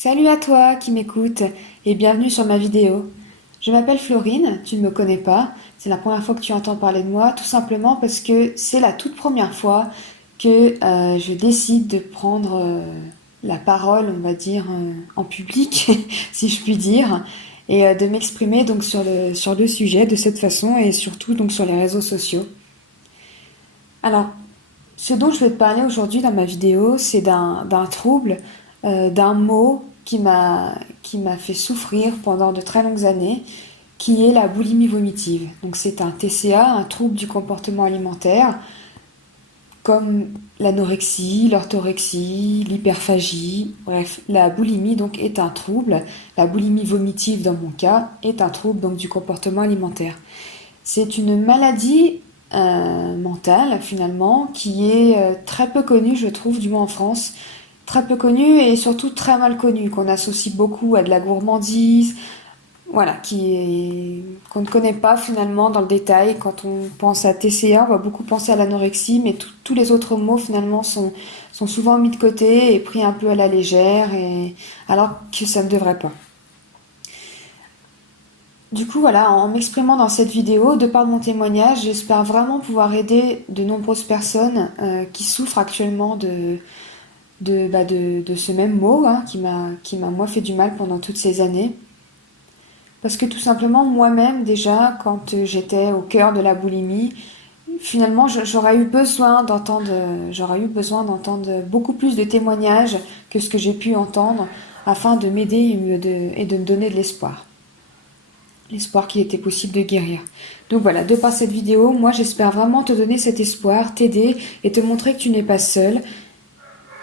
Salut à toi qui m'écoute et bienvenue sur ma vidéo. Je m'appelle Florine, tu ne me connais pas, c'est la première fois que tu entends parler de moi, tout simplement parce que c'est la toute première fois que je décide de prendre la parole, on va dire, en public, si je puis dire, et de m'exprimer donc sur le sujet de cette façon et surtout donc sur les réseaux sociaux. Alors, ce dont je vais te parler aujourd'hui dans ma vidéo, c'est d'un trouble, d'un mot qui m'a fait souffrir pendant de très longues années, qui est la boulimie vomitive. Donc c'est un TCA, un trouble du comportement alimentaire, comme l'anorexie, l'orthorexie, l'hyperphagie. Bref, la boulimie donc est un trouble. La boulimie vomitive dans mon cas est un trouble donc du comportement alimentaire. C'est une maladie mentale finalement qui est très peu connue, je trouve, du moins en France. Très peu connue et surtout très mal connue, qu'on associe beaucoup à de la gourmandise, voilà, qu'on ne connaît pas finalement dans le détail. Quand on pense à TCA, on va beaucoup penser à l'anorexie, mais tous les autres mots finalement sont souvent mis de côté et pris un peu à la légère, alors que ça ne devrait pas. Du coup, voilà, en m'exprimant dans cette vidéo, de par mon témoignage, j'espère vraiment pouvoir aider de nombreuses personnes qui souffrent actuellement de ce même mot hein, qui m'a moi fait du mal pendant toutes ces années. Parce que tout simplement, moi-même, déjà, quand j'étais au cœur de la boulimie, finalement, j'aurais eu besoin d'entendre beaucoup plus de témoignages que ce que j'ai pu entendre afin de m'aider et de me donner de l'espoir. L'espoir qu'il était possible de guérir. Donc voilà, de par cette vidéo, moi j'espère vraiment te donner cet espoir, t'aider et te montrer que tu n'es pas seul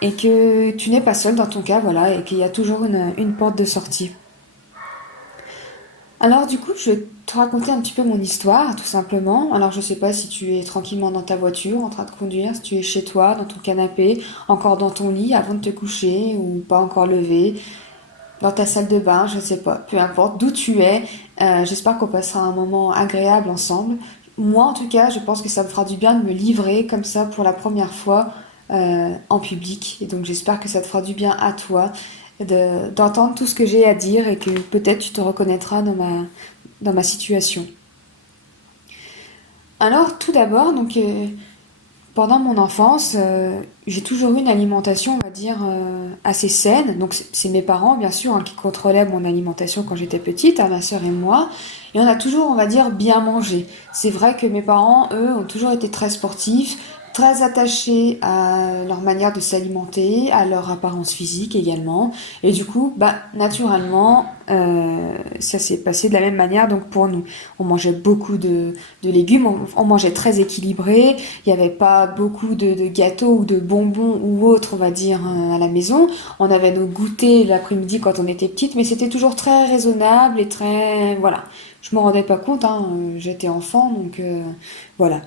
et que tu n'es pas seul dans ton cas, voilà, et qu'il y a toujours une porte de sortie. Alors du coup, je vais te raconter un petit peu mon histoire, tout simplement. Alors je sais pas si tu es tranquillement dans ta voiture, en train de conduire, si tu es chez toi, dans ton canapé, encore dans ton lit avant de te coucher ou pas encore levé, dans ta salle de bain, je ne sais pas, peu importe d'où tu es. J'espère qu'on passera un moment agréable ensemble. Moi, en tout cas, je pense que ça me fera du bien de me livrer comme ça pour la première fois en public. Et donc, j'espère que ça te fera du bien à toi d'entendre tout ce que j'ai à dire et que peut-être tu te reconnaîtras dans ma situation. Alors, tout d'abord, pendant mon enfance, j'ai toujours eu une alimentation, on va dire, assez saine. Donc c'est mes parents, bien sûr, hein, qui contrôlaient mon alimentation quand j'étais petite, hein, ma sœur et moi. Et on a toujours, on va dire, bien mangé. C'est vrai que mes parents, eux, ont toujours été très sportifs, très attachés à leur manière de s'alimenter, à leur apparence physique également. Et du coup, bah, naturellement, ça s'est passé de la même manière donc pour nous. On mangeait beaucoup de légumes, on mangeait très équilibré, il n'y avait pas beaucoup de gâteaux ou de bonbons ou autres, on va dire, à la maison. On avait nos goûters l'après-midi quand on était petite, mais c'était toujours très raisonnable et très... Voilà. Je m'en rendais pas compte, hein, j'étais enfant, donc voilà.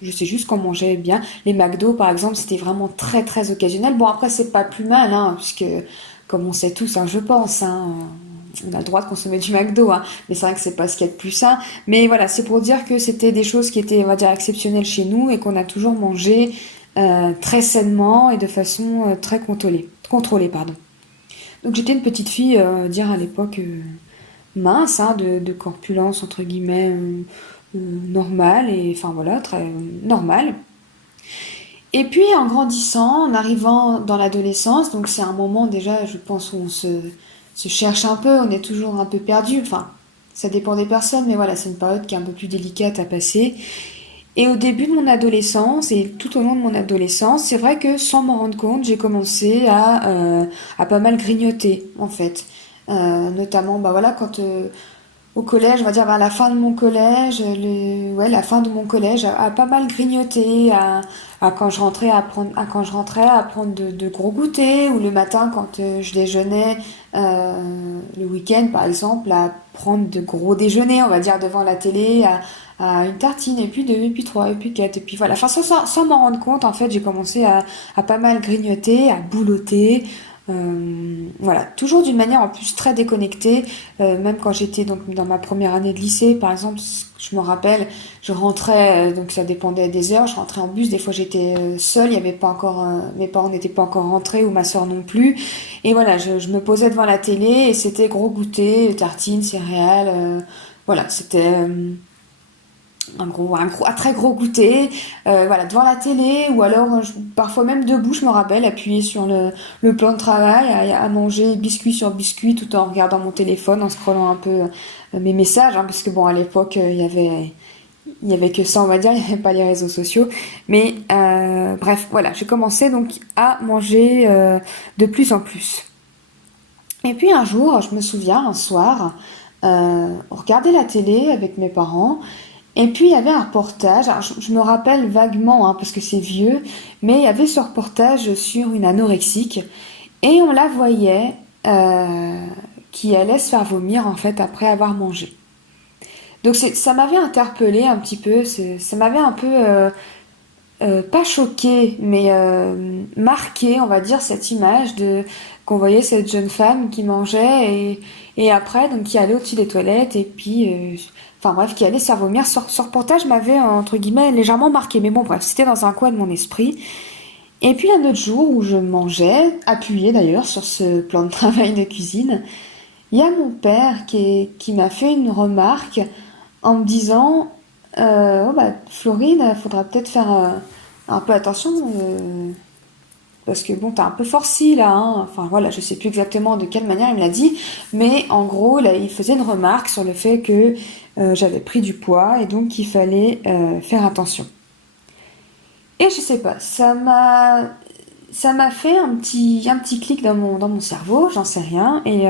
Je sais juste qu'on mangeait bien. Les McDo, par exemple, c'était vraiment très très occasionnel. Bon, après, c'est pas plus mal, hein, puisque, comme on sait tous, hein, je pense, hein, on a le droit de consommer du McDo, hein, mais c'est vrai que c'est pas ce qu'il y a de plus sain. Mais voilà, c'est pour dire que c'était des choses qui étaient, on va dire, exceptionnelles chez nous et qu'on a toujours mangé très sainement et de façon très contrôlée, pardon. Donc j'étais une petite fille, dire à l'époque mince, hein, de corpulence entre guillemets normale et enfin voilà, très normale. Et puis en grandissant, en arrivant dans l'adolescence, donc c'est un moment déjà, je pense, où se cherche un peu, on est toujours un peu perdu. Enfin, ça dépend des personnes, mais voilà, c'est une période qui est un peu plus délicate à passer. Et au début de mon adolescence et tout au long de mon adolescence, c'est vrai que sans m'en rendre compte, j'ai commencé à pas mal grignoter en fait. Notamment, bah voilà, quand au collège, on va dire vers la fin de mon collège, ouais, la fin de mon collège, à pas mal grignoter, à quand je rentrais à quand je rentrais à prendre de gros goûters, ou le matin quand je déjeunais, le week-end par exemple, à prendre de gros déjeuners, on va dire devant la télé, à une tartine, et puis deux, et puis trois, et puis quatre, et puis voilà. Enfin, sans m'en rendre compte, en fait, j'ai commencé à pas mal grignoter, à boulotter, Voilà, toujours d'une manière en plus très déconnectée. Même quand j'étais donc dans ma première année de lycée, par exemple, je me rappelle, je rentrais, donc ça dépendait des heures, je rentrais en bus, des fois j'étais seule, il y avait pas encore, mes parents n'étaient pas encore rentrés ou ma soeur non plus. Et voilà, je me posais devant la télé et c'était gros goûter, tartines, céréales, voilà, c'était un très gros goûter, voilà, devant la télé, ou alors parfois même debout, je me rappelle, appuyé sur le plan de travail, à manger biscuit sur biscuit, tout en regardant mon téléphone, en scrollant un peu mes messages, hein, parce que bon, à l'époque, il y avait que ça, on va dire, il n'y avait pas les réseaux sociaux. Mais bref, voilà, j'ai commencé donc à manger de plus en plus. Et puis un jour, je me souviens, un soir, on regardait la télé avec mes parents, et puis il y avait un reportage, alors, je me rappelle vaguement, hein, parce que c'est vieux, mais il y avait ce reportage sur une anorexique, et on la voyait qui allait se faire vomir en fait après avoir mangé. Donc ça m'avait interpellée un petit peu, ça m'avait un peu pas choqué, mais marqué, on va dire, cette image de qu'on voyait cette jeune femme qui mangeait et après donc qui allait au-dessus des toilettes et puis enfin bref qui allait se faire vomir. Ce reportage m'avait entre guillemets légèrement marqué, mais bon bref c'était dans un coin de mon esprit. Et puis un autre jour où je mangeais, appuyé d'ailleurs sur ce plan de travail de cuisine, il y a mon père qui m'a fait une remarque en me disant oh bah Florine, il faudra peut-être faire un peu attention parce que bon, t'as un peu forci là, hein. Enfin voilà, je sais plus exactement de quelle manière il me l'a dit, mais en gros, là, il faisait une remarque sur le fait que j'avais pris du poids et donc qu'il fallait faire attention. Et je sais pas, ça m'a fait un petit clic dans mon cerveau, j'en sais rien. Et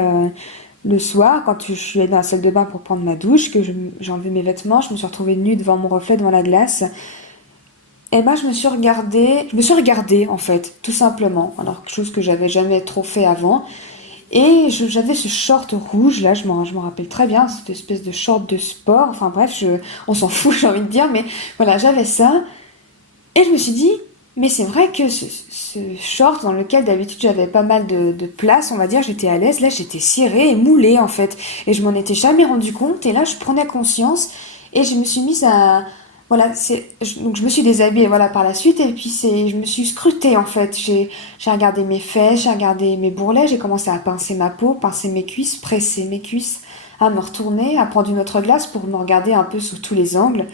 le soir, quand je suis allée dans la salle de bain pour prendre ma douche, que j'ai enlevé mes vêtements, je me suis retrouvée nue devant mon reflet devant la glace. Et ben je me suis regardée en fait, tout simplement. Alors quelque chose que j'avais jamais trop fait avant. Et j'avais ce short rouge là, je m'en rappelle très bien, cette espèce de short de sport. Enfin bref, on s'en fout, j'ai envie de dire, mais voilà, j'avais ça. Et je me suis dit, mais c'est vrai que ce short dans lequel d'habitude j'avais pas mal de place, on va dire, j'étais à l'aise, là j'étais cirée et moulée en fait. Et je m'en étais jamais rendu compte, et là je prenais conscience, et je me suis mise à... Voilà, donc je me suis déshabillée voilà, par la suite, et puis je me suis scrutée en fait. J'ai regardé mes fesses, j'ai regardé mes bourrelets, j'ai commencé à pincer ma peau, pincer mes cuisses, presser mes cuisses, à me retourner, à prendre une autre glace pour me regarder un peu sous tous les angles.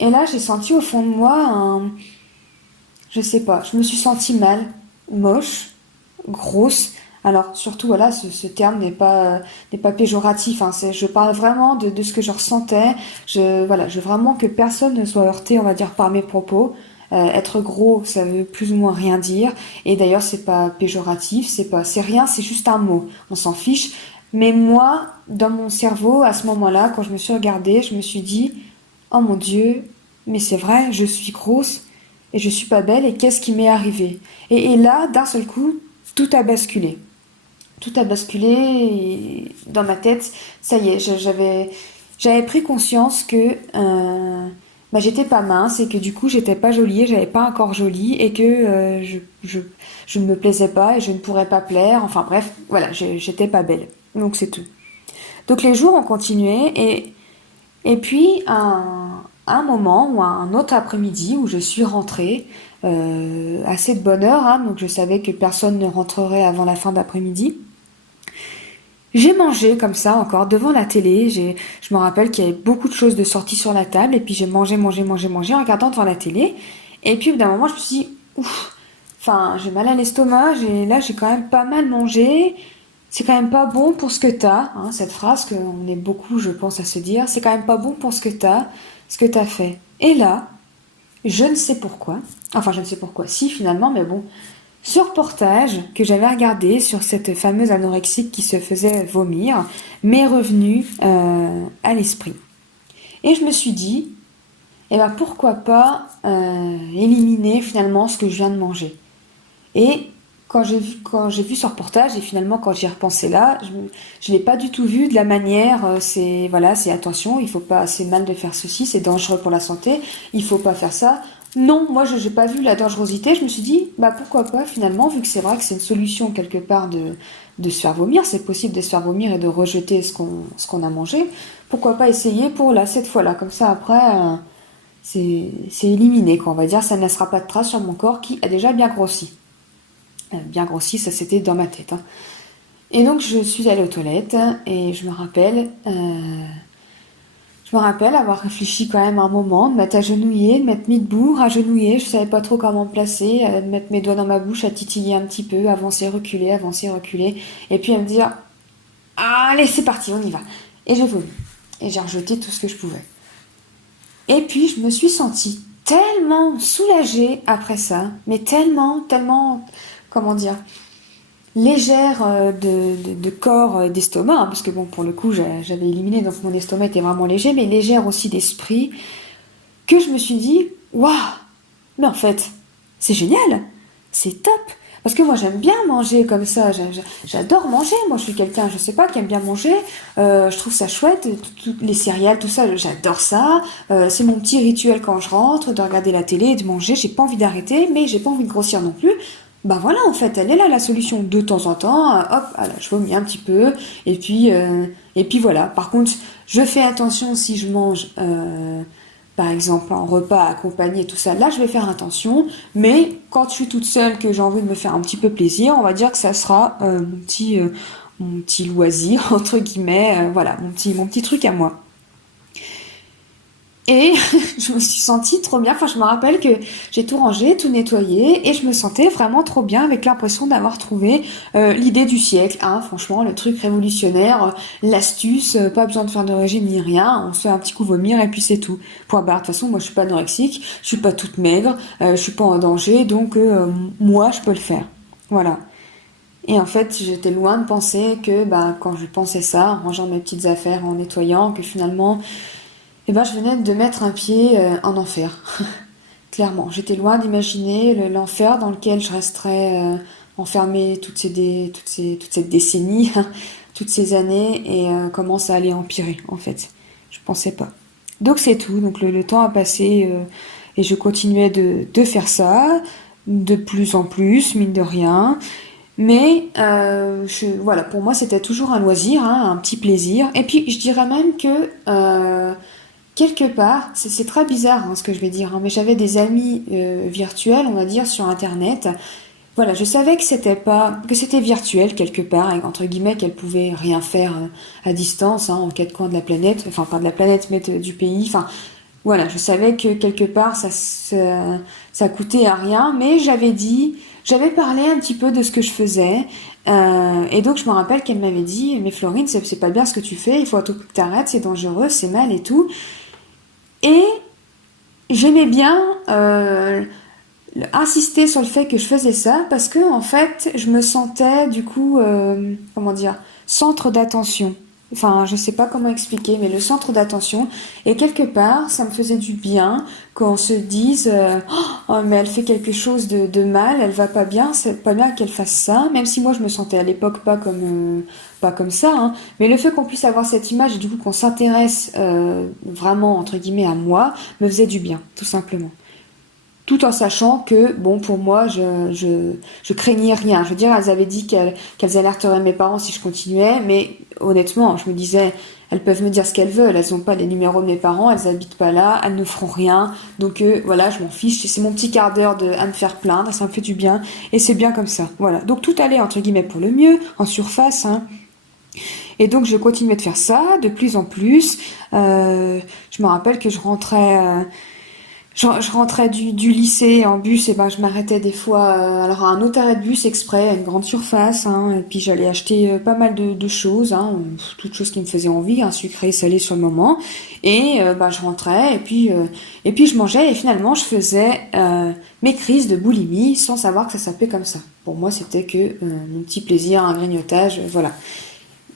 Et là j'ai senti au fond de moi je sais pas, je me suis sentie mal, moche, grosse. Alors surtout voilà, ce terme n'est pas péjoratif. Hein, je parle vraiment de ce que je ressentais. Voilà, je veux vraiment que personne ne soit heurté, on va dire, par mes propos. Être gros, ça veut plus ou moins rien dire. Et d'ailleurs, c'est pas péjoratif, c'est rien, c'est juste un mot. On s'en fiche. Mais moi, dans mon cerveau, à ce moment-là, quand je me suis regardée, je me suis dit, oh mon Dieu, mais c'est vrai, je suis grosse et je suis pas belle et qu'est-ce qui m'est arrivé? Et là, d'un seul coup, tout a basculé. Tout a basculé et dans ma tête. Ça y est, j'avais pris conscience que bah, j'étais pas mince et que du coup j'étais pas jolie et j'avais pas un corps joli et que je ne me plaisais pas et je ne pourrais pas plaire. Enfin bref, voilà, j'étais pas belle. Donc c'est tout. Donc les jours ont continué et puis, un moment ou un autre après-midi où je suis rentrée, assez de bonne heure, hein, donc je savais que personne ne rentrerait avant la fin d'après-midi. J'ai mangé comme ça encore devant la télé. Je me rappelle qu'il y avait beaucoup de choses de sorties sur la table et puis j'ai mangé, mangé, mangé, mangé en regardant devant la télé. Et puis au bout d'un moment, je me suis dit, ouf, enfin, j'ai mal à l'estomac, là j'ai quand même pas mal mangé. C'est quand même pas bon pour ce que t'as, hein, cette phrase qu'on est beaucoup, je pense, à se dire. C'est quand même pas bon pour ce que t'as fait. Et là, je ne sais pourquoi, enfin je ne sais pourquoi, si finalement, mais bon, ce reportage que j'avais regardé sur cette fameuse anorexique qui se faisait vomir m'est revenu à l'esprit. Et je me suis dit, eh ben pourquoi pas éliminer finalement ce que je viens de manger. Et quand j'ai vu ce reportage et finalement quand j'y ai repensé là, je l'ai pas du tout vu de la manière c'est voilà, c'est attention, il faut pas, c'est mal de faire ceci, c'est dangereux pour la santé, il faut pas faire ça. Non, moi je n'ai pas vu la dangerosité. Je me suis dit, bah pourquoi pas finalement, vu que c'est vrai que c'est une solution quelque part de se faire vomir, c'est possible de se faire vomir et de rejeter ce qu'on a mangé. Pourquoi pas essayer pour là, cette fois-là, comme ça après, c'est éliminé, quoi. On va dire, ça ne laissera pas de trace sur mon corps qui a déjà bien grossi. Bien grossi, ça c'était dans ma tête, hein. Et donc je suis allée aux toilettes et je me rappelle avoir réfléchi quand même un moment, de m'être agenouillée, de m'être mis debout, agenouillée, je savais pas trop comment me placer, de mettre mes doigts dans ma bouche, à titiller un petit peu, avancer, reculer, et puis à me dire, allez, c'est parti, on y va. Et j'ai vomi. Et j'ai rejeté tout ce que je pouvais. Et puis je me suis sentie tellement soulagée après ça, mais tellement, tellement, comment dire, légère de corps, d'estomac, hein, parce que bon, pour le coup, j'avais éliminé, donc mon estomac était vraiment léger, mais légère aussi d'esprit, que je me suis dit, waouh, mais en fait, c'est génial, c'est top. Parce que moi j'aime bien manger comme ça, j'adore manger, moi je suis quelqu'un, je sais pas, qui aime bien manger, je trouve ça chouette, les céréales, tout ça, j'adore ça, c'est mon petit rituel quand je rentre, de regarder la télé et de manger, j'ai pas envie d'arrêter, mais j'ai pas envie de grossir non plus. Bah voilà, en fait, elle est là la solution, de temps en temps, hop, voilà, je vomis un petit peu, et puis voilà. Par contre, je fais attention si je mange par exemple en repas accompagné, tout ça, là je vais faire attention, mais quand je suis toute seule, que j'ai envie de me faire un petit peu plaisir, on va dire que ça sera mon petit loisir, entre guillemets, voilà, mon petit truc à moi. Et je me suis sentie trop bien. Enfin, je me rappelle que j'ai tout rangé, tout nettoyé, et je me sentais vraiment trop bien avec l'impression d'avoir trouvé l'idée du siècle. Hein, franchement, le truc révolutionnaire, l'astuce, pas besoin de faire de régime ni rien. On se fait un petit coup vomir et puis c'est tout. Point barre. De toute façon, moi, je suis pas anorexique, je suis pas toute maigre, je suis pas en danger, donc moi, je peux le faire. Voilà. Et en fait, j'étais loin de penser que, bah, quand je pensais ça, en rangeant mes petites affaires, en nettoyant, que finalement eh ben, je venais de mettre un pied en enfer, clairement. J'étais loin d'imaginer l'enfer dans lequel je resterais enfermée toute cette décennie, toutes ces années, et comment ça allait empirer, en fait. Je pensais pas. Donc c'est tout. Donc le temps a passé et je continuais de faire ça, de plus en plus, mine de rien. Mais voilà, pour moi c'était toujours un loisir, hein, un petit plaisir. Et puis je dirais même que quelque part, c'est très bizarre hein, ce que je vais dire, hein, mais j'avais des amis virtuels, on va dire, sur Internet. Voilà, je savais que c'était virtuel quelque part, et entre guillemets, qu'elles pouvaient rien faire à distance, hein, en quatre coins de la planète, enfin pas de la planète, mais du pays. Enfin, voilà, je savais que quelque part, ça coûtait à rien, mais j'avais parlé un petit peu de ce que je faisais. Et donc je me rappelle qu'elle m'avait dit, mais Florine, c'est pas bien ce que tu fais, il faut à tout prix que t'arrêtes, c'est dangereux, c'est mal et tout. Et j'aimais bien insister sur le fait que je faisais ça parce que en fait je me sentais du coup comment dire, centre d'attention. Enfin, je sais pas comment expliquer, mais le centre d'attention. Et quelque part, ça me faisait du bien qu'on se dise oh, mais elle fait quelque chose de mal, elle va pas bien, c'est pas bien qu'elle fasse ça. Même si moi je me sentais à l'époque pas comme ça, hein. Mais le fait qu'on puisse avoir cette image et du coup qu'on s'intéresse vraiment entre guillemets à moi me faisait du bien, tout simplement, tout en sachant que, bon, pour moi, je craignais rien. Je veux dire, elles avaient dit qu'elles alerteraient mes parents si je continuais, mais honnêtement, je me disais, elles peuvent me dire ce qu'elles veulent, elles n'ont pas les numéros de mes parents, elles habitent pas là, elles ne feront rien, donc voilà, je m'en fiche, c'est mon petit quart d'heure à me faire plaindre, ça me fait du bien, et c'est bien comme ça, voilà. Donc tout allait, entre guillemets, pour le mieux, en surface, hein. Et donc je continuais de faire ça, de plus en plus. Je me rappelle que je rentrais du lycée en bus et ben je m'arrêtais des fois alors à un autre arrêt de bus exprès à une grande surface, hein, et puis j'allais acheter pas mal de choses, hein, toutes choses qui me faisaient envie, hein, sucré salé sur le moment, et ben je rentrais et puis je mangeais et finalement je faisais mes crises de boulimie sans savoir que ça s'appelait comme ça. Pour moi c'était que mon petit plaisir, un grignotage, voilà.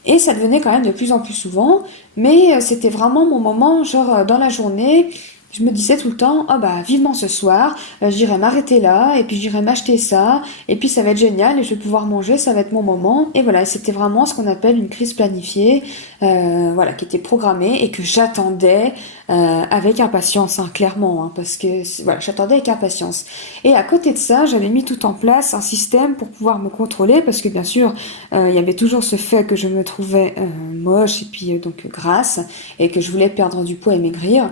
Et ça devenait quand même de plus en plus souvent, mais c'était vraiment mon moment, genre dans la journée. Je me disais tout le temps, oh bah vivement ce soir, j'irai m'arrêter là, et puis j'irai m'acheter ça, et puis ça va être génial, et je vais pouvoir manger, ça va être mon moment. Et voilà, c'était vraiment ce qu'on appelle une crise planifiée, voilà, qui était programmée et que j'attendais avec impatience, hein, clairement, hein, parce que voilà, j'attendais avec impatience. Et à côté de ça, j'avais mis tout en place un système pour pouvoir me contrôler, parce que bien sûr, il y avait toujours ce fait que je me trouvais moche et puis donc grasse, et que je voulais perdre du poids et maigrir.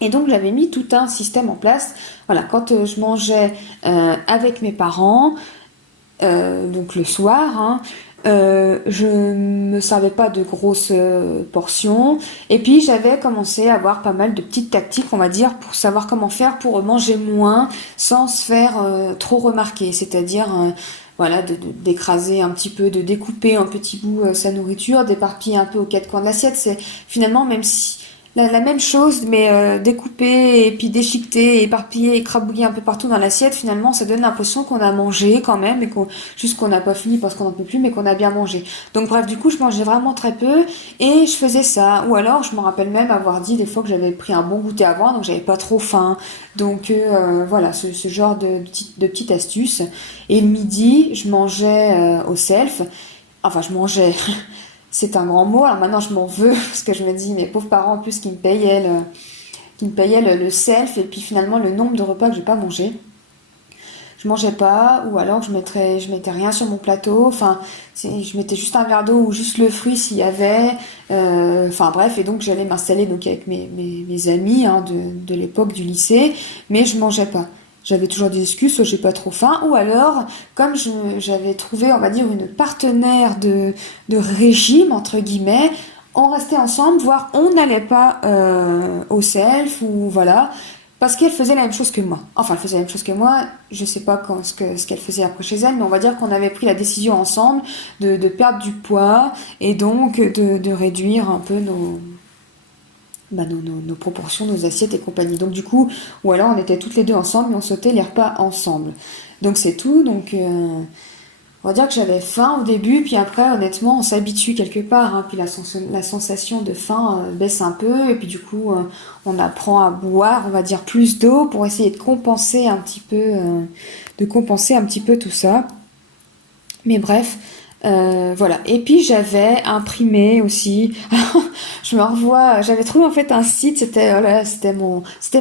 Et donc j'avais mis tout un système en place. Voilà, quand je mangeais avec mes parents, donc le soir, hein, je me servais pas de grosses portions. Et puis j'avais commencé à avoir pas mal de petites tactiques, on va dire, pour savoir comment faire pour manger moins sans se faire trop remarquer. C'est-à-dire voilà, d'écraser un petit peu, de découper en petits bouts sa nourriture, d'éparpiller un peu aux quatre coins de l'assiette. C'est finalement, même si la même chose, mais découpée et puis déchiquetée, éparpillée, écrabouillée un peu partout dans l'assiette, finalement, ça donne l'impression qu'on a mangé quand même, et juste qu'on n'a pas fini parce qu'on n'en peut plus, mais qu'on a bien mangé. Donc bref, du coup, je mangeais vraiment très peu et je faisais ça. Ou alors, je me rappelle même avoir dit des fois que j'avais pris un bon goûter avant, donc j'avais pas trop faim. Donc voilà, ce genre de petite astuce. Et le midi, je mangeais au self. Enfin, je mangeais. C'est un grand mot. Alors maintenant, je m'en veux parce que je me dis, mes pauvres parents, en plus, qui me payaient le self et puis finalement le nombre de repas que j'ai pas mangé. Je mangeais pas, ou alors je mettais rien sur mon plateau. Enfin, je mettais juste un verre d'eau ou juste le fruit s'il y avait. Enfin bref, et donc j'allais m'installer donc avec mes amis hein, de l'époque du lycée, mais je mangeais pas. J'avais toujours des excuses, soit j'ai pas trop faim, ou alors, comme j'avais trouvé, on va dire, une partenaire de régime, entre guillemets, on restait ensemble, voire on n'allait pas au self, ou voilà, parce qu'elle faisait la même chose que moi. Enfin, elle faisait la même chose que moi, je sais pas ce qu'elle faisait après chez elle, mais on va dire qu'on avait pris la décision ensemble de perdre du poids, et donc de réduire un peu nos proportions, nos assiettes et compagnie. Donc du coup, ou alors on était toutes les deux ensemble et on sautait les repas ensemble. Donc c'est tout. Donc on va dire que j'avais faim au début, puis après honnêtement on s'habitue quelque part. Hein, puis la sensation de faim baisse un peu et puis du coup on apprend à boire, on va dire plus d'eau pour essayer de compenser un petit peu, tout ça. Mais bref, voilà. Et puis j'avais imprimé aussi. Je me revois. J'avais trouvé en fait un site. Voilà, c'était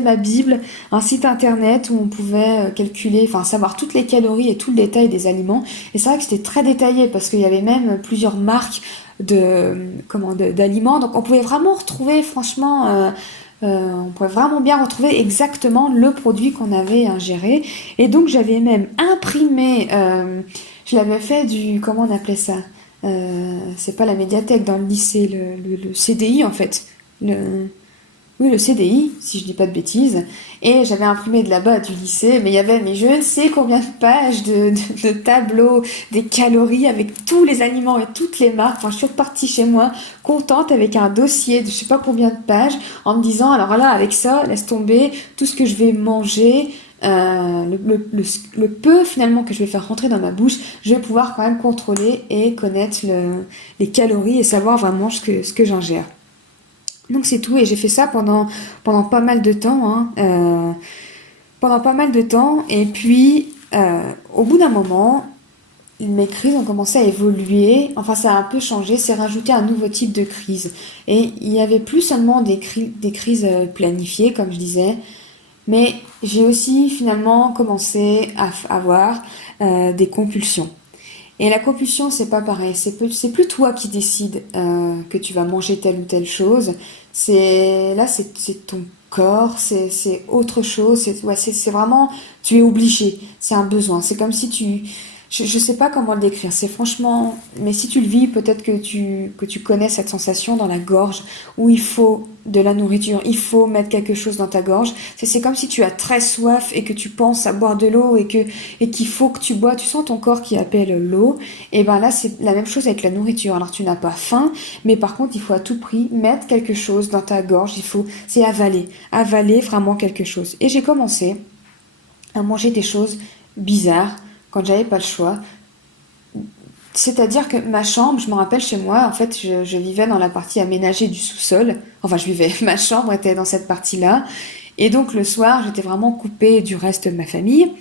ma bible, un site internet où on pouvait calculer, enfin savoir toutes les calories et tout le détail des aliments. Et c'est vrai que c'était très détaillé parce qu'il y avait même plusieurs marques d'aliments. Donc on pouvait vraiment retrouver, franchement. On pouvait vraiment bien retrouver exactement le produit qu'on avait ingéré. Et donc j'avais même imprimé, je l'avais fait comment on appelait ça? C'est pas la médiathèque dans le lycée, le CDI en fait. Oui, le CDI, si je dis pas de bêtises. Et j'avais imprimé de là-bas du lycée, mais il y avait mais je ne sais combien de pages de tableaux, des calories avec tous les aliments et toutes les marques. Enfin, je suis repartie chez moi contente avec un dossier de je sais pas combien de pages en me disant, alors là, avec ça, laisse tomber tout ce que je vais manger. Le peu finalement que je vais faire rentrer dans ma bouche, je vais pouvoir quand même contrôler et connaître les calories et savoir vraiment ce que j'ingère. Donc c'est tout et j'ai fait ça pendant pas mal de temps, hein, pendant pas mal de temps et puis au bout d'un moment mes crises ont commencé à évoluer, enfin ça a un peu changé, c'est rajouté un nouveau type de crise et il n'y avait plus seulement des crises planifiées comme je disais, mais j'ai aussi finalement commencé à avoir des compulsions. Et la compulsion, c'est pas pareil. C'est plus toi qui décides que tu vas manger telle ou telle chose. C'est ton corps, c'est autre chose. C'est vraiment, tu es obligé. C'est un besoin. C'est comme si je sais pas comment le décrire. C'est franchement, mais si tu le vis, peut-être que tu connais cette sensation dans la gorge où il faut de la nourriture, il faut mettre quelque chose dans ta gorge. C'est comme si tu as très soif et que tu penses à boire de l'eau et qu'il faut que tu bois. Tu sens ton corps qui appelle l'eau. Et ben là, c'est la même chose avec la nourriture. Alors tu n'as pas faim, mais par contre, il faut à tout prix mettre quelque chose dans ta gorge. C'est avaler vraiment quelque chose. Et j'ai commencé à manger des choses bizarres quand j'avais pas le choix. C'est-à-dire que ma chambre, je me rappelle chez moi, en fait, je vivais dans la partie aménagée du sous-sol. Enfin, je vivais, ma chambre était dans cette partie-là. Et donc le soir, j'étais vraiment coupée du reste de ma famille.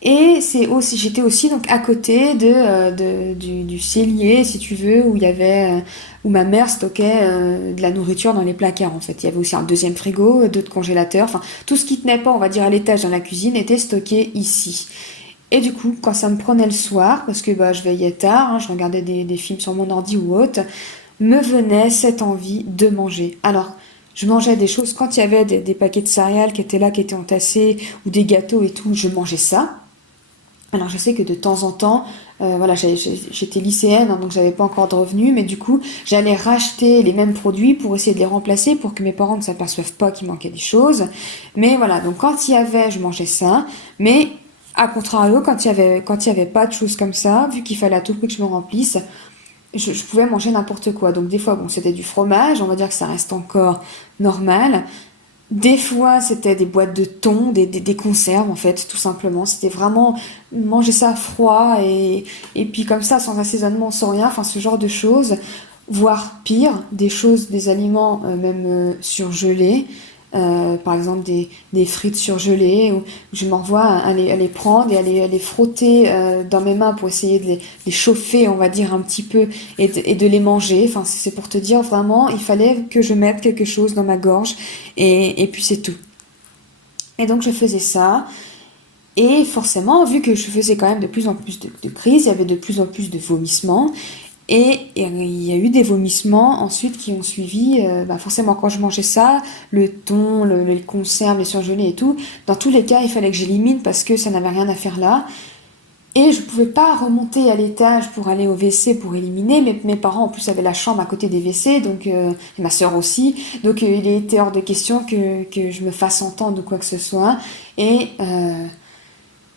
Et j'étais aussi donc à côté du cellier, si tu veux, où ma mère stockait de la nourriture dans les placards en fait. Il y avait aussi un deuxième frigo, d'autres congélateurs, enfin tout ce qui tenait pas, on va dire à l'étage dans la cuisine, était stocké ici. Et du coup, quand ça me prenait le soir, parce que bah, je veillais tard, hein, je regardais des films sur mon ordi ou autre, me venait cette envie de manger. Alors, je mangeais des choses, quand il y avait des paquets de céréales qui étaient là, qui étaient entassés, ou des gâteaux et tout, je mangeais ça. Alors je sais que de temps en temps, voilà, j'étais lycéenne, hein, donc j'avais pas encore de revenus, mais du coup, j'allais racheter les mêmes produits pour essayer de les remplacer, pour que mes parents ne s'aperçoivent pas qu'il manquait des choses. Mais voilà, donc quand il y avait, je mangeais ça, mais à contrario, quand il y avait pas de choses comme ça, vu qu'il fallait à tout prix que je me remplisse, je pouvais manger n'importe quoi. Donc des fois, bon, c'était du fromage, on va dire que ça reste encore normal. Des fois, c'était des boîtes de thon, des conserves, en fait, tout simplement. C'était vraiment manger ça froid et puis comme ça, sans assaisonnement, sans rien, enfin, ce genre de choses. Voire pire, des aliments même surgelés. Par exemple, des frites surgelées, où je m'envoie à les prendre et à les frotter dans mes mains pour essayer de les chauffer, on va dire, un petit peu et de les manger. Enfin, c'est pour te dire vraiment, il fallait que je mette quelque chose dans ma gorge et puis c'est tout. Et donc je faisais ça. Et forcément, vu que je faisais quand même de plus en plus de crises, il y avait de plus en plus de vomissements. Et il y a eu des vomissements ensuite qui ont suivi, bah forcément quand je mangeais ça, le thon, les conserves, les surgelés et tout, dans tous les cas il fallait que j'élimine parce que ça n'avait rien à faire là. Et je pouvais pas remonter à l'étage pour aller au WC pour éliminer, mais mes parents en plus avaient la chambre à côté des WC, donc et ma sœur aussi, donc il était hors de question que je me fasse entendre ou quoi que ce soit. Et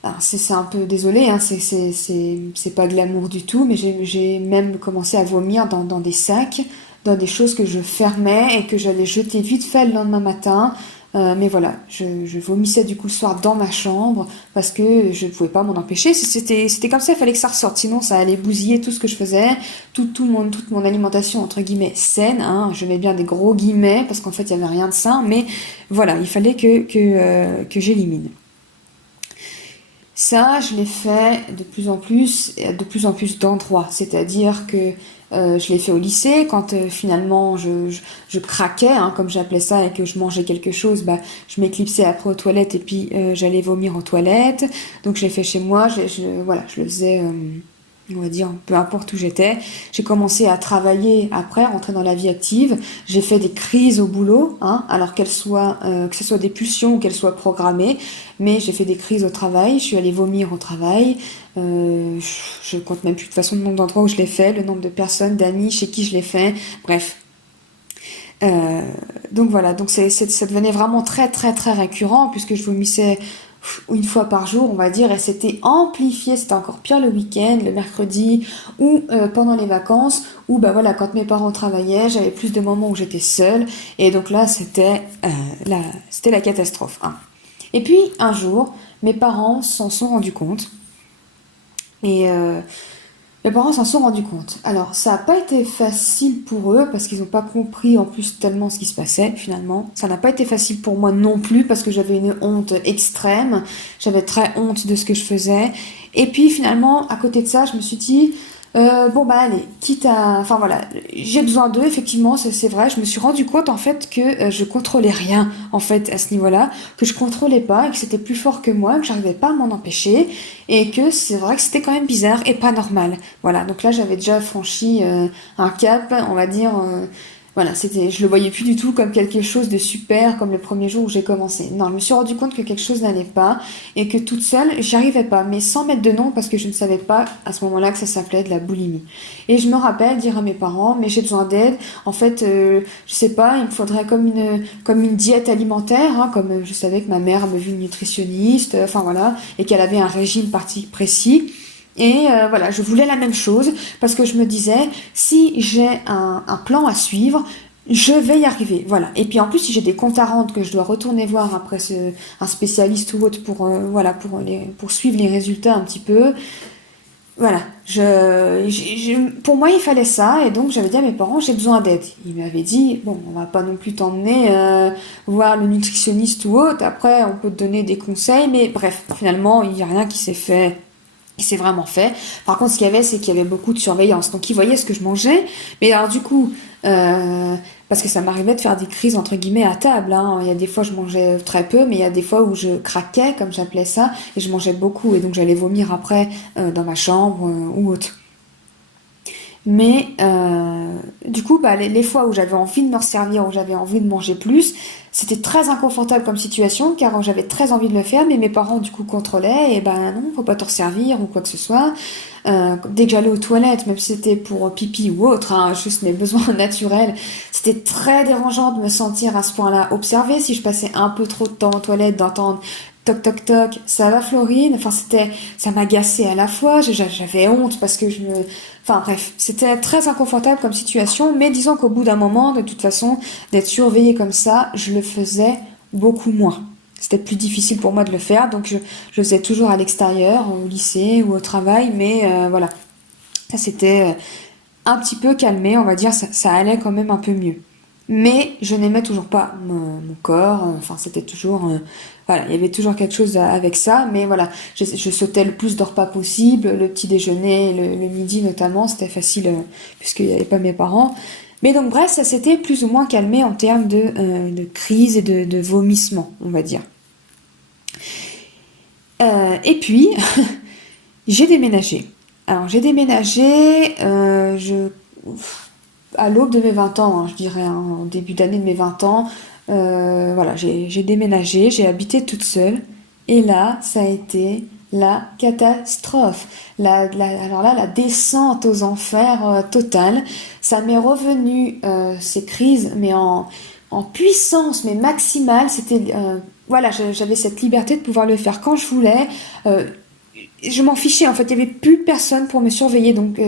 alors c'est un peu désolé, hein, c'est pas glamour du tout, mais j'ai même commencé à vomir dans des sacs, dans des choses que je fermais et que j'allais jeter vite fait le lendemain matin. Mais voilà, je vomissais du coup le soir dans ma chambre parce que je ne pouvais pas m'en empêcher. C'était comme ça, il fallait que ça ressorte, sinon ça allait bousiller tout ce que je faisais, toute mon alimentation entre guillemets saine. Hein, je mets bien des gros guillemets parce qu'en fait il n'y avait rien de sain, mais voilà, il fallait que j'élimine. Ça, je l'ai fait de plus en plus, et à de plus en plus d'endroits. C'est-à-dire que je l'ai fait au lycée, quand finalement je craquais, hein, comme j'appelais ça, et que je mangeais quelque chose, bah, je m'éclipsais après aux toilettes et puis j'allais vomir aux toilettes. Donc je l'ai fait chez moi, voilà, je le faisais, on va dire, peu importe où j'étais. J'ai commencé à travailler après, rentrer dans la vie active. J'ai fait des crises au boulot, hein, alors que ce soit des pulsions ou qu'elles soient programmées. Mais j'ai fait des crises au travail, je suis allée vomir au travail. Je compte même plus de toute façon le nombre d'endroits où je l'ai fait, le nombre de personnes, d'amis chez qui je l'ai fait. Bref. Euh, donc voilà, donc ça devenait vraiment très très très récurrent puisque je vomissais une fois par jour, on va dire, et c'était amplifié, c'était encore pire le week-end, le mercredi ou pendant les vacances, où bah voilà, quand mes parents travaillaient, j'avais plus de moments où j'étais seule, et donc là c'était la catastrophe. Hein. Et puis un jour, mes parents s'en sont rendus compte, et mes parents s'en sont rendus compte. Alors, ça n'a pas été facile pour eux parce qu'ils n'ont pas compris en plus tellement ce qui se passait finalement. Ça n'a pas été facile pour moi non plus parce que j'avais une honte extrême. J'avais très honte de ce que je faisais. Et puis finalement, à côté de ça, je me suis dit, bon bah allez, quitte à... Enfin voilà, j'ai besoin d'eux, effectivement, c'est vrai. Je me suis rendu compte en fait que je contrôlais rien en fait à ce niveau-là, que je contrôlais pas et que c'était plus fort que moi, que j'arrivais pas à m'en empêcher et que c'est vrai que c'était quand même bizarre et pas normal. Voilà, donc là j'avais déjà franchi un cap, on va dire. Voilà, je le voyais plus du tout comme quelque chose de super, comme le premier jour où j'ai commencé. Non, je me suis rendu compte que quelque chose n'allait pas et que toute seule, j'y arrivais pas, mais sans mettre de nom parce que je ne savais pas à ce moment-là que ça s'appelait de la boulimie. Et je me rappelle dire à mes parents, mais j'ai besoin d'aide. En fait, je sais pas, il me faudrait comme une diète alimentaire, hein, comme je savais que ma mère me vu une nutritionniste, enfin voilà, et qu'elle avait un régime précis. Et voilà, je voulais la même chose parce que je me disais, si j'ai un plan à suivre, je vais y arriver. Voilà. Et puis en plus, si j'ai des comptes à rendre que je dois retourner voir après un spécialiste ou autre pour, voilà, pour suivre les résultats un petit peu, voilà, pour moi il fallait ça et donc j'avais dit à mes parents j'ai besoin d'aide. Ils m'avaient dit bon on va pas non plus t'emmener voir le nutritionniste ou autre, après on peut te donner des conseils mais bref finalement il n'y a rien qui s'est fait et c'est vraiment fait. Par contre, ce qu'il y avait, c'est qu'il y avait beaucoup de surveillance. Donc, ils voyaient ce que je mangeais. Mais alors, du coup, parce que ça m'arrivait de faire des crises, entre guillemets, à table. Hein. Il y a des fois, je mangeais très peu, mais il y a des fois où je craquais, comme j'appelais ça, et je mangeais beaucoup. Et donc, j'allais vomir après dans ma chambre ou autre. Mais du coup, bah, les fois où j'avais envie de me resservir, où j'avais envie de manger plus, c'était très inconfortable comme situation, car j'avais très envie de le faire, mais mes parents du coup contrôlaient, et ben non, faut pas te resservir ou quoi que ce soit. Dès que j'allais aux toilettes, même si c'était pour pipi ou autre, hein, juste mes besoins naturels, c'était très dérangeant de me sentir à ce point-là observée. Si je passais un peu trop de temps aux toilettes, d'entendre toc toc toc, ça va Florine, enfin ça m'agaçait à la fois, j'avais honte parce que enfin bref, c'était très inconfortable comme situation, mais disons qu'au bout d'un moment, de toute façon, d'être surveillée comme ça, je le faisais beaucoup moins. C'était plus difficile pour moi de le faire, donc je faisais toujours à l'extérieur, au lycée ou au travail, mais voilà, ça s'était un petit peu calmé, on va dire, ça allait quand même un peu mieux. Mais je n'aimais toujours pas mon corps, enfin c'était toujours... voilà, il y avait toujours quelque chose avec ça, mais voilà, je sautais le plus de repas possible, le petit déjeuner, le midi notamment, c'était facile puisqu'il n'y avait pas mes parents. Mais donc bref, ça s'était plus ou moins calmé en termes de crise et de vomissement, on va dire. Et puis, j'ai déménagé. Alors j'ai déménagé, à l'aube de mes 20 ans, hein, je dirais, hein, au début d'année de mes 20 ans. Voilà, j'ai déménagé, j'ai habité toute seule. Et là, ça a été la catastrophe. Alors là, la descente aux enfers totale. Ça m'est revenu, ces crises, mais en puissance, mais maximale. Voilà, j'avais cette liberté de pouvoir le faire quand je voulais. Euh, je m'en fichais en fait, il y avait plus personne pour me surveiller donc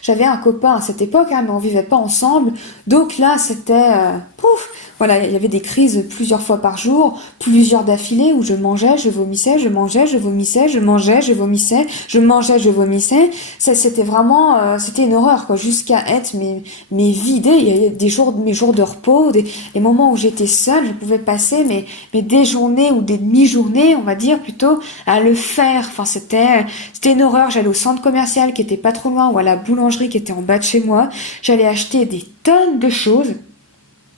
j'avais un copain à cette époque hein, mais on vivait pas ensemble donc là c'était pouf voilà il y avait des crises plusieurs fois par jour plusieurs d'affilée où je mangeais je vomissais je mangeais je vomissais je mangeais je vomissais je mangeais je vomissais ça c'était vraiment c'était une horreur quoi jusqu'à être mais vidé il y a des jours mes jours de repos les moments où j'étais seule je pouvais passer des journées ou des demi-journées on va dire plutôt à le faire. Enfin, c'était une horreur. J'allais au centre commercial qui était pas trop loin ou à la boulangerie qui était en bas de chez moi. J'allais acheter des tonnes de choses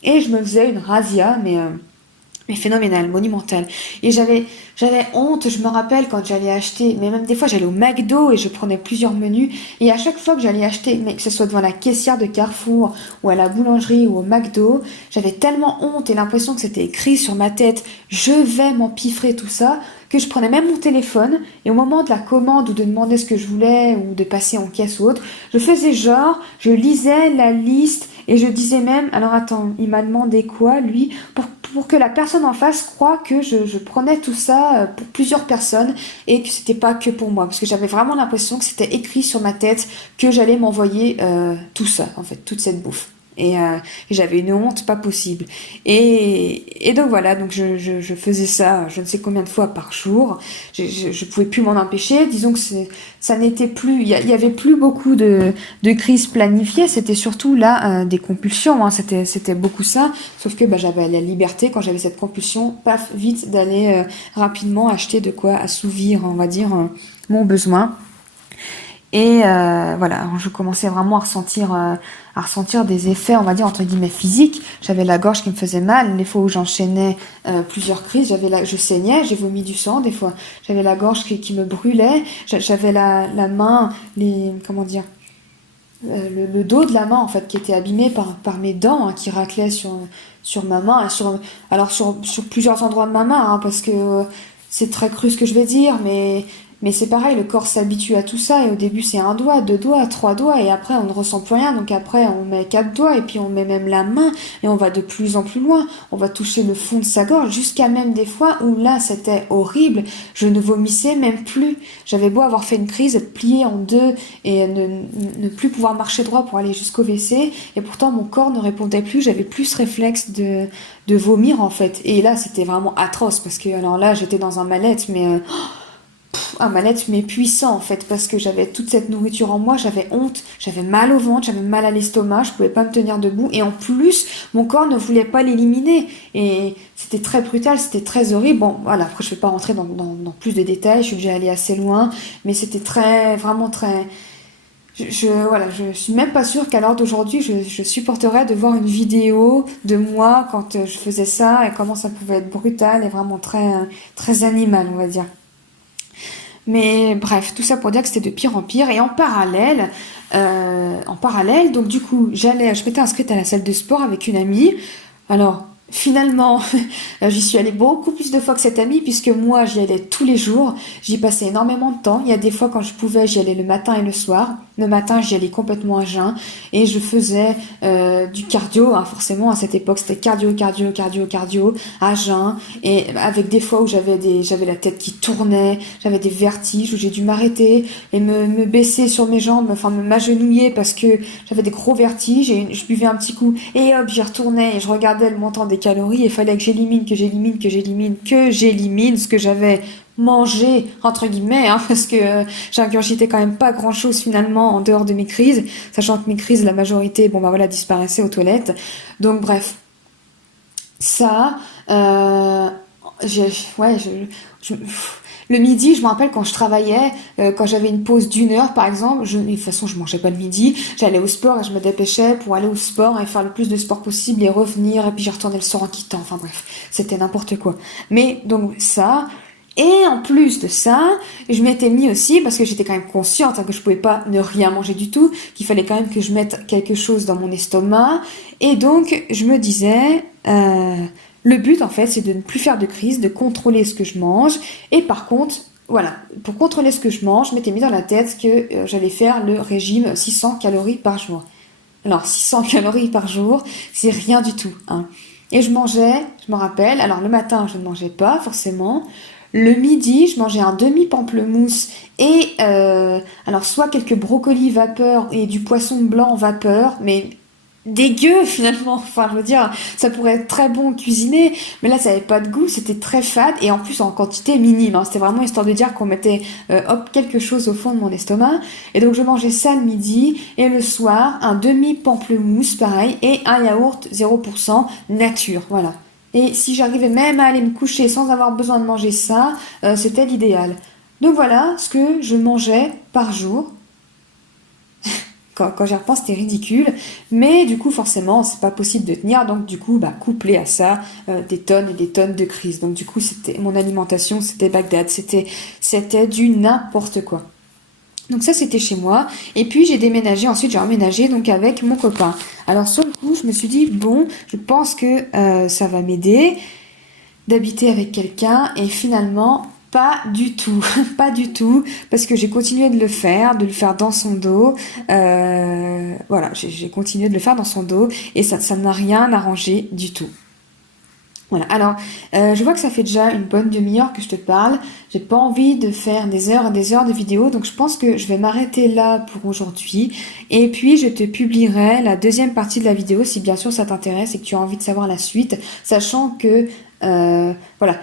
et je me faisais une razzia, mais phénoménal, monumental. Et j'avais honte, je me rappelle quand j'allais acheter, mais même des fois j'allais au McDo et je prenais plusieurs menus. Et à chaque fois que j'allais acheter, mais que ce soit devant la caissière de Carrefour ou à la boulangerie ou au McDo, j'avais tellement honte et l'impression que c'était écrit sur ma tête, je vais m'empiffrer tout ça, que je prenais même mon téléphone et au moment de la commande ou de demander ce que je voulais ou de passer en caisse ou autre, je faisais genre, je lisais la liste et je disais même, alors attends, il m'a demandé quoi lui pour que la personne en face croie que je prenais tout ça pour plusieurs personnes et que c'était pas que pour moi parce que j'avais vraiment l'impression que c'était écrit sur ma tête que j'allais m'envoyer tout ça en fait toute cette bouffe et j'avais une honte pas possible et donc voilà donc je faisais ça je ne sais combien de fois par jour je pouvais plus m'en empêcher disons que ça n'était plus il y avait plus beaucoup de crises planifiées c'était surtout là des compulsions hein, c'était beaucoup ça sauf que bah, j'avais la liberté quand j'avais cette compulsion paf vite d'aller rapidement acheter de quoi assouvir on va dire mon besoin et voilà, je commençais vraiment à ressentir des effets, on va dire entre guillemets physiques. J'avais la gorge qui me faisait mal. Les fois où j'enchaînais plusieurs crises, je saignais, j'ai vomi du sang. Des fois, j'avais la gorge qui me brûlait. J'avais la main, comment dire, le dos de la main en fait qui était abîmé par mes dents hein, qui raclaient sur ma main, et sur plusieurs endroits de ma main hein, parce que c'est très cru ce que je vais dire, mais c'est pareil, le corps s'habitue à tout ça, et au début c'est un doigt, deux doigts, trois doigts, et après on ne ressent plus rien, donc après on met quatre doigts, et puis on met même la main, et on va de plus en plus loin, on va toucher le fond de sa gorge, jusqu'à même des fois où là c'était horrible, je ne vomissais même plus, j'avais beau avoir fait une crise, être pliée en deux, et ne plus pouvoir marcher droit pour aller jusqu'au WC, et pourtant mon corps ne répondait plus, j'avais plus ce réflexe de vomir en fait, et là c'était vraiment atroce, parce que alors là j'étais dans un mal-être, mais un mal-être mais puissant en fait parce que j'avais toute cette nourriture en moi, j'avais honte, j'avais mal au ventre, j'avais mal à l'estomac, je pouvais pas me tenir debout et en plus mon corps ne voulait pas l'éliminer et c'était très brutal, c'était très horrible. Bon voilà, après je vais pas rentrer dans plus de détails, je suis déjà allée assez loin, mais c'était très vraiment très voilà, je suis même pas sûre qu'à l'heure d'aujourd'hui, je supporterais de voir une vidéo de moi quand je faisais ça et comment ça pouvait être brutal et vraiment très animal, on va dire. Mais bref, tout ça pour dire que c'était de pire en pire. Et en parallèle, donc du coup, je m'étais inscrite à la salle de sport avec une amie. Alors, finalement, j'y suis allée beaucoup plus de fois que cette amie, puisque moi, j'y allais tous les jours. J'y passais énormément de temps. Il y a des fois, quand je pouvais, j'y allais le matin et le soir. Le matin, j'y allais complètement à jeun. Et je faisais du cardio, hein, forcément, à cette époque, c'était cardio, à jeun. Et avec des fois où j'avais la tête qui tournait, j'avais des vertiges, où j'ai dû m'arrêter et me baisser sur mes jambes, enfin m'agenouiller parce que j'avais des gros vertiges et je buvais un petit coup et hop, j'y retournais et je regardais le montant des calories et il fallait que j'élimine ce que j'avais mangé entre guillemets parce que j'ingurgitais quand même pas grand chose finalement en dehors de mes crises, sachant que mes crises la majorité bon bah voilà disparaissaient aux toilettes. Donc bref, ça j'ai ouais je le midi, je me rappelle quand je travaillais, quand j'avais une pause d'une heure par exemple, de toute façon je mangeais pas le midi, j'allais au sport et je me dépêchais pour aller au sport et faire le plus de sport possible et revenir et puis j'y retournais le soir en quittant, enfin bref, c'était n'importe quoi. Mais donc ça, et en plus de ça, je m'étais mis aussi, parce que j'étais quand même consciente hein, que je pouvais pas ne rien manger du tout, qu'il fallait quand même que je mette quelque chose dans mon estomac, et donc je me disais... le but, en fait, c'est de ne plus faire de crise, de contrôler ce que je mange. Et par contre, voilà, pour contrôler ce que je mange, je m'étais mis dans la tête que j'allais faire le régime 600 calories par jour. Alors, 600 calories par jour, c'est rien du tout, hein. Et je mangeais, je me rappelle, alors le matin, je ne mangeais pas forcément. Le midi, je mangeais un demi-pamplemousse et alors soit quelques brocolis vapeur et du poisson blanc vapeur, mais dégueu finalement. Enfin, je veux dire, ça pourrait être très bon cuisiné, mais là, ça avait pas de goût, c'était très fade et en plus en quantité minime, hein. C'était vraiment histoire de dire qu'on mettait hop quelque chose au fond de mon estomac. Et donc je mangeais ça le midi et le soir un demi pamplemousse pareil et un yaourt 0% nature, voilà. Et si j'arrivais même à aller me coucher sans avoir besoin de manger ça, c'était l'idéal. Donc voilà ce que je mangeais par jour quand j'y repense, c'était ridicule. Mais du coup, forcément, c'est pas possible de tenir. Donc, du coup, bah, couplé à ça, des tonnes et des tonnes de crises. Donc, du coup, c'était mon alimentation, c'était Bagdad. C'était du n'importe quoi. Donc ça, c'était chez moi. Et puis, j'ai déménagé. Ensuite, j'ai emménagé donc avec mon copain. Alors, sur le coup, je me suis dit, bon, je pense que ça va m'aider d'habiter avec quelqu'un. Et finalement, pas du tout, pas du tout, parce que j'ai continué de le faire dans son dos. Voilà, j'ai continué de le faire dans son dos et ça n'a rien arrangé du tout. Voilà, alors je vois que ça fait déjà une bonne demi-heure que je te parle. J'ai pas envie de faire des heures et des heures de vidéos, donc je pense que je vais m'arrêter là pour aujourd'hui. Et puis je te publierai la deuxième partie de la vidéo si bien sûr ça t'intéresse et que tu as envie de savoir la suite, sachant que voilà,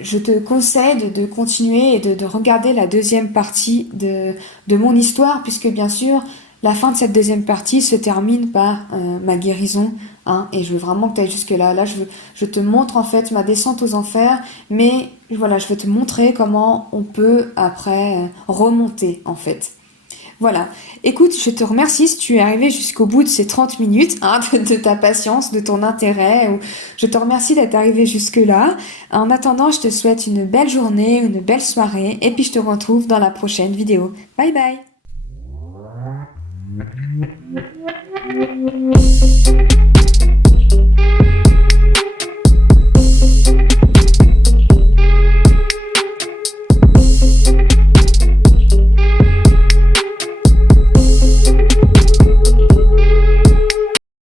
je te conseille de continuer et de regarder la deuxième partie de mon histoire, puisque bien sûr, la fin de cette deuxième partie se termine par ma guérison, hein, et je veux vraiment que tu ailles jusque-là. Là, je te montre en fait ma descente aux enfers, mais voilà, je veux te montrer comment on peut après remonter en fait. Voilà. Écoute, je te remercie si tu es arrivé jusqu'au bout de ces 30 minutes, hein, de ta patience, de ton intérêt. Je te remercie d'être arrivé jusque-là. En attendant, je te souhaite une belle journée, une belle soirée, et puis je te retrouve dans la prochaine vidéo. Bye bye!